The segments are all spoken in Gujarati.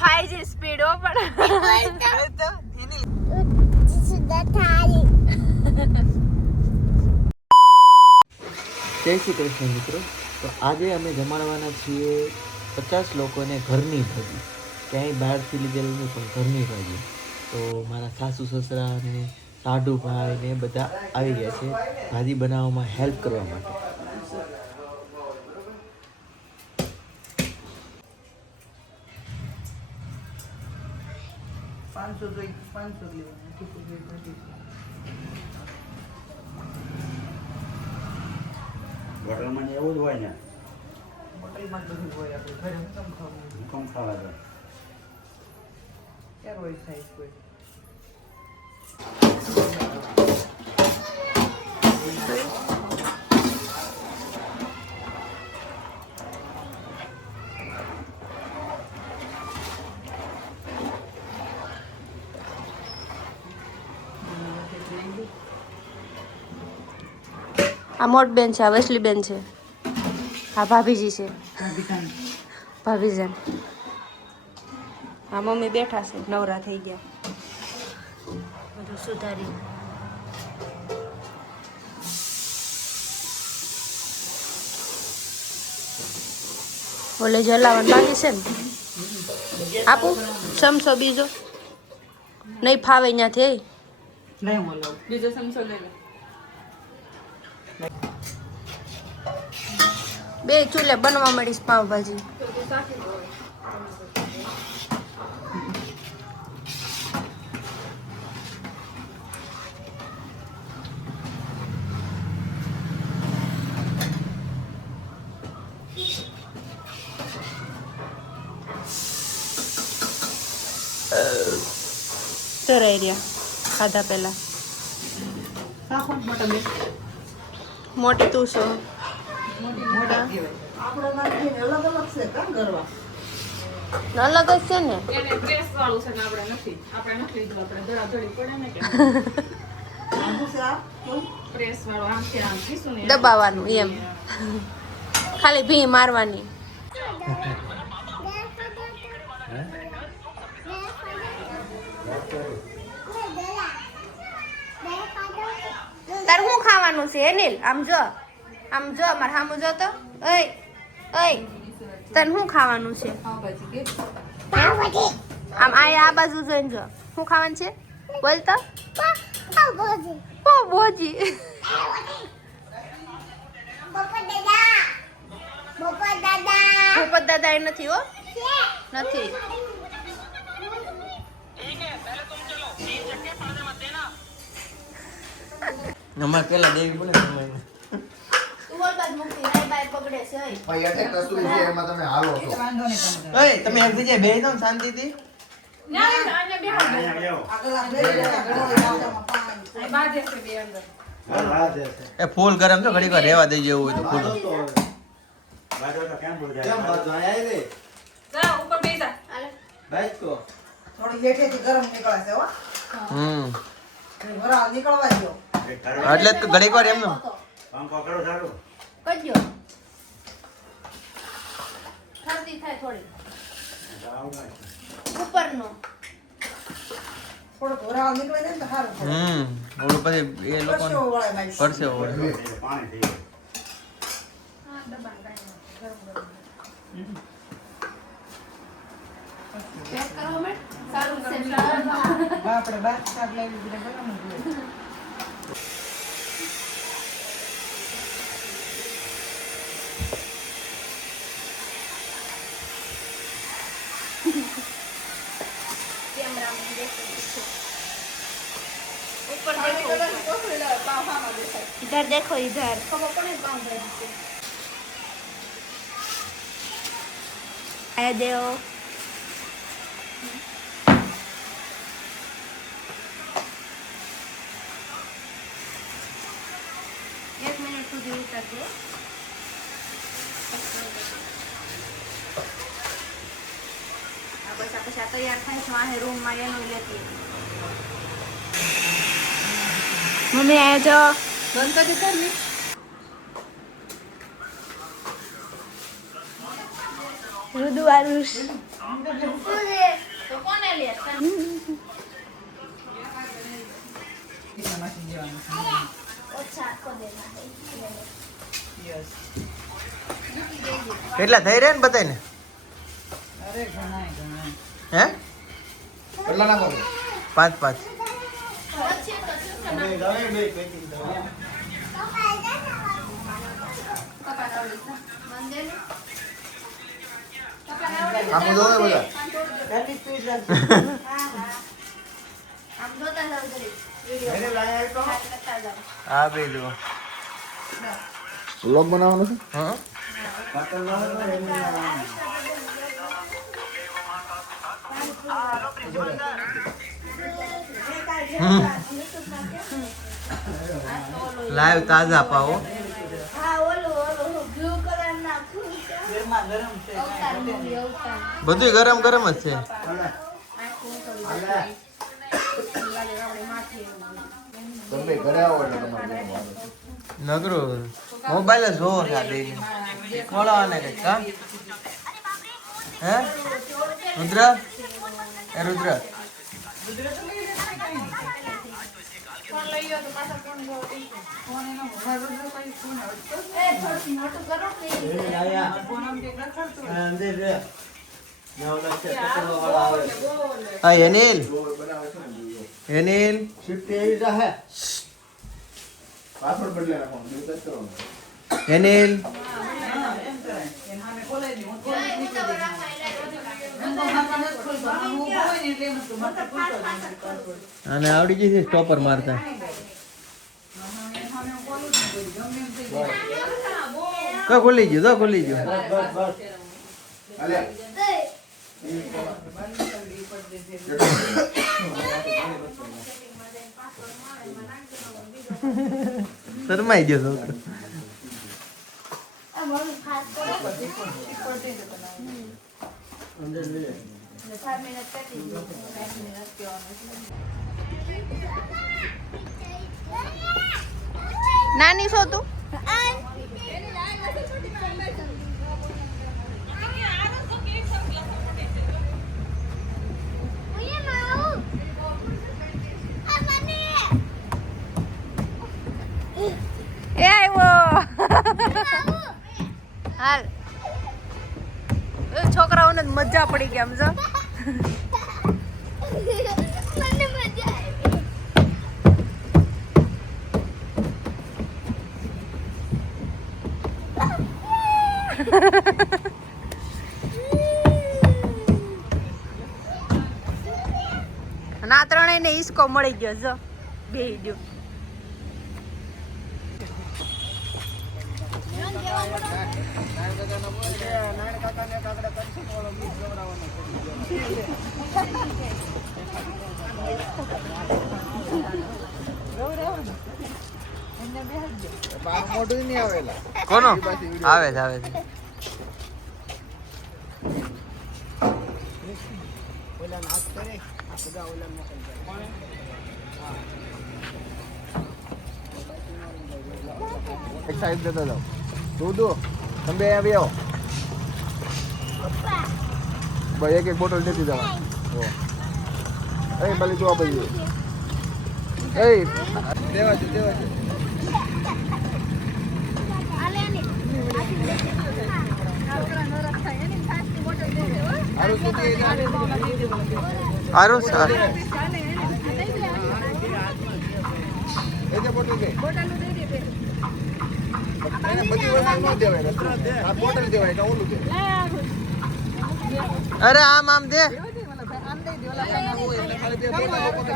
ફાઈવજી સ્પીડ હો પણ જય શ્રી કૃષ્ણ મિત્રો. તો આજે અમે જમાડવાના છીએ 50 લોકોને ઘરની ભાજી, ક્યાંય બહારથી લીધેલું નહીં પણ ઘરની ભાજી. તો મારા સાસુ સસરા અને સાઢુભાઈ ને બધા આવી ગયા છે ભાજી બનાવવામાં હેલ્પ કરવા માટે. હોટલમાં એવું જ હોય ને, હોટલમાં બધું હોય, આપણે ઘરે કમ ખાવા જાય ક્યાં રોજ થાય કોઈ. આ મોટ બેન છે, આ વસલી બેન છે, આ ભાભીજી છે, ભાભીજાન. આ મમ્મી બેઠા છે, નવરા થઈ ગયા, બધું સુધારી. ઓલે જલાવન બાકી છે ને, આપું સમસો બીજો નહીં ફાવે ત્યાંથી. બીજો સમસો લઈ લો. બે ચૂલે બનવા મળીશ પાવભાજી. તરાઈ રહ્યા ખાધા પેલા. મોટી તું છો અલગ જ છે ને. એને પ્રેસ વાળું છે ને આપણે નથી લીધું. આપણે ધડાધડી પડે ને કે પ્રેસ વાળું આમથી આમ કીશું ને દબાવવાનું એમ, ખાલી ભી મારવાની. તાર શું ખાવાનું છે અનિલ? આમ જો મારે સામું જો તો. ઓય તને શું ખાવાનું છે? આમ આ બાજુ જોઈને જો શું ખાવાનું છે, બોલ તો. પાવભાજી. ભૂપત દાદા એ નથી હો, નથી. અમારે પેલા દેવી બોલે તમે એક જગ્યાએ બેસી જાઓ શાંતિથી. એ ફૂલ ગરમ તો ઘડીક વાર રહેવા દેજો, એવું હોય તો ફૂલ. ઉપર બેસા થોડી હેઠેથી ગરમ નીકળે છે હો. વરાળ નીકળવા દો એટલે તો ઘડીક વાર એમ પંખો કરો ચાલુ કરજો. ઠંડી થાય થોડી ઉપરનો. થોડુંક વરાળ નીકળે ને તો સારું થાય. ઓલું પછી એ લોકો પરસેવો વળે મારી. પરસેવો વળે. પાણી થઈ ગયું. ચેક કરો મેં સારું છે. આપણે બાર શાક લાવી દીધા બરાબર ને. ऊपर इधर देखो इधर. आया देव. एक मिनट સુધી ઉતારજો. બસ આ પછી તૈયાર થાય છે આ રૂમમાં એનું લેતી. મમ્મી આયા જો ગણપતિ કરની રુદવારુષ તો કોને લે એનામાંથી દેવાનું. Yes. કેટલા થઈ રહ્યા ને બધાને અરે ઘણાય ઘણાય. હે કેટલા નાખો 5 5 આમ જોવે બધા ગાડી સ્પીડ રાખજો. આ બે જો વ્લોગ બનાવવાનો છે હા લાઈવ તાજા પાવો ઘરમાં ગરમ છે કાંઈ ઘટે નહીં. બધું ગરમ ગરમ જ છે તમે ઘરે આવો એટલે તમારે નગરો મોબાઈલ જ જોવો છે આ બે ખોલાવાને કઈ કા હે રુદ્ર એ રુદ્ર ફોન લઈ ગયો તો પાછા ફોન ગયો ફોન એનો મોબાઈલ rodro કઈ ફોન અડતો જ એ થોડી મોટું કરો ને નથી. ફોન આમ કંઈક રખડતું હોય. હા એનિલ એનિલ શિફ્ટ એવી જાહે પાસવર્ડ બદલે નાખવાનો બીજું કંઈ જ કરવાનું એનિલ હા, એમ કરાય. એમ સામે ખોલાઈ દે. હું ખોલી નીકળી દે. એમ તો માથે નથી ખોલતો. આમ ઊભો હોય ને એટલે એમ જ તો માથે ખોલતો જ નથી પાસવર્ડ. અને આવડી જશે સ્ટોપર મારતા એમ સામે હું ખોલું જ નહીં કોઈ. ગમે એમ થઈ જાય. તો ખુલી ગયું તો ખુલી ગયું હાલે શરમાઈ ગયો છોકરો નાની છો તું એ આવ્યો હાલ એ છોકરાઓને જ મજા પડી ગઈ સમજો ના ત્રણેય ને ઈસકો મળી ગયો જો બે ગયો મોટું નહીં આવેલા કોનો આવે છે આવે છે એક સાઈડ દેતા જાઓ દૂધો તમે બે આવી આવો ભાઈ એક એક બોટલ દેતી જવા એ ભલે તું આપી એ દેવા છે સારું સારું એ બોટલ દે એને બધી વસ્તુ ન દેવાય આ બોટલ દેવાય કે ઓલું દે અરે આમ આમ દે ખાલી બે બોટલ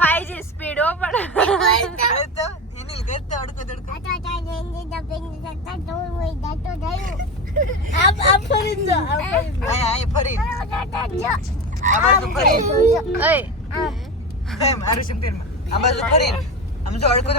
ફાઈવ સ્પીડ હો પણ આમ બાજુ ફરીને આમ જો અડકો